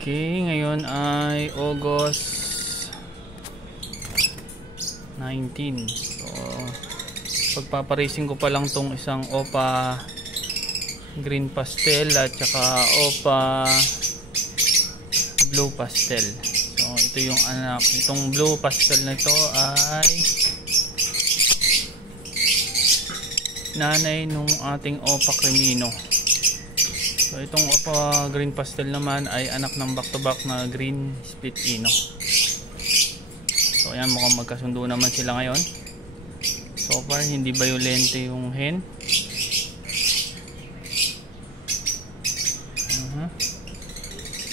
Okay, ngayon ay August 19. So, pagpaparacing ko pa lang tong isang OPA green pastel at saka OPA blue pastel. So, ito yung anak. Itong blue pastel na ito ay nanay nung ating OPA Cremino. So itong OPA green pastel naman ay anak ng back to back na green split ino. So ayan, mukhang magkasundo naman sila ngayon. So far hindi violente yung hen.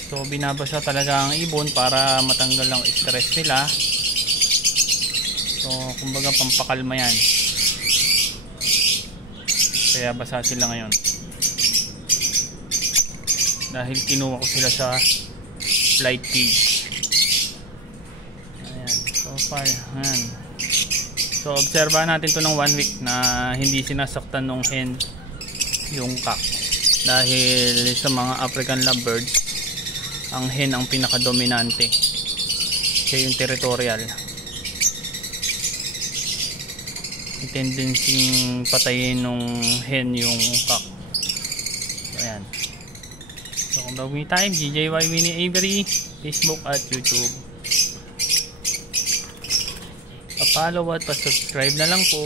So binabasa talaga ang ibon para matanggal ang stress nila. So kumbaga pampakalma yan. Kaya basa sila ngayon. Dahil kinuha ko sila sa flight cage. Ayan, so far, ayan. So obserbahan natin to ng 1 week na hindi sinasaktan ng hen yung cock. Dahil sa mga African lovebirds, ang hen ang pinaka-dominante. Siya yung territorial. Yung tendency patayin ng hen yung cock. So ayan. So kung bago tayo, GJY Winnie Avery, Facebook at YouTube. Pa-follow at pa-subscribe na lang po.